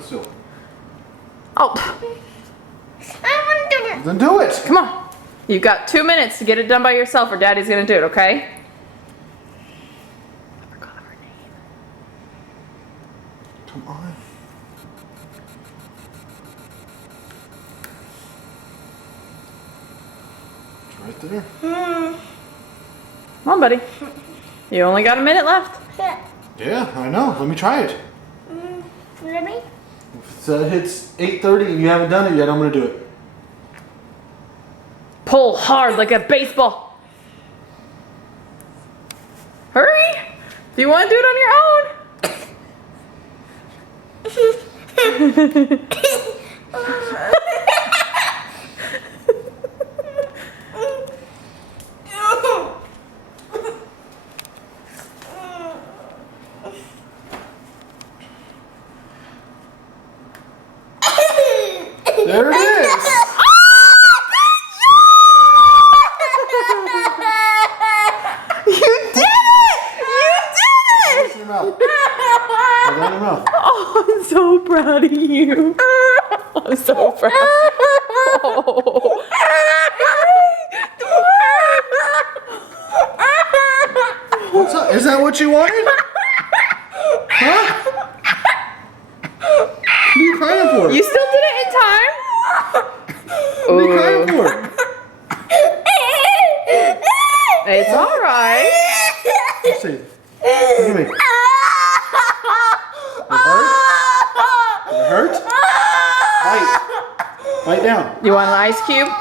Let's do it. Oh, I want to do it. Then do it. come on. You've got 2 minutes to get it done by yourself or Daddy's gonna do it, okay? I forgot her name. Come on. It's right there. Come on, buddy. You only got a minute left. Yeah, I know. Let me try it. Ready? If it hits 8:30 and you haven't done it yet, I'm gonna do it. Pull hard like a baseball. Hurry! Do you want to do it on your own? There it is. You did it! You did it! Close your mouth. Hold on your mouth. Oh, I'm so proud of you. I'm so proud. Oh. What's up? Is that what you wanted? Huh? What are you crying for? You still did it in time. What are you crying for? It's all right. Let's see. Look at me. It hurt? It hurt? Bite. Bite down. You want an ice cube?